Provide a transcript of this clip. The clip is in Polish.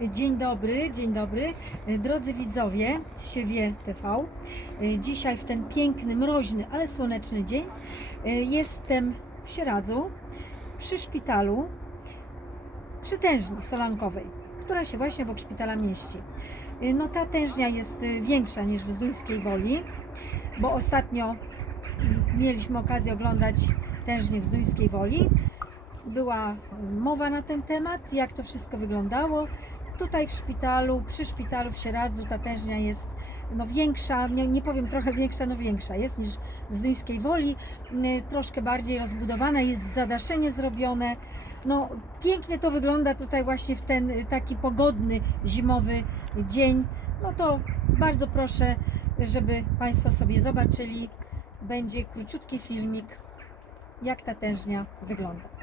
Dzień dobry, dzień dobry. Drodzy widzowie Siewie TV. Dzisiaj w ten piękny, mroźny, ale słoneczny dzień jestem w Sieradzu przy szpitalu przy tężni solankowej, która się właśnie obok szpitala mieści. No ta tężnia jest większa niż w Zdulskiej Woli, bo ostatnio mieliśmy okazję oglądać tężnię w Zdulskiej Woli. Była mowa na ten temat, jak to wszystko wyglądało. Tutaj w szpitalu, przy szpitalu w Sieradzu ta tężnia jest no, większa, nie, nie powiem trochę większa, no większa jest niż w Zduńskiej Woli, y, troszkę bardziej rozbudowana, jest zadaszenie zrobione. No, pięknie to wygląda tutaj właśnie w ten taki pogodny, zimowy dzień. No to bardzo proszę, żeby Państwo sobie zobaczyli. Będzie króciutki filmik, jak ta tężnia wygląda.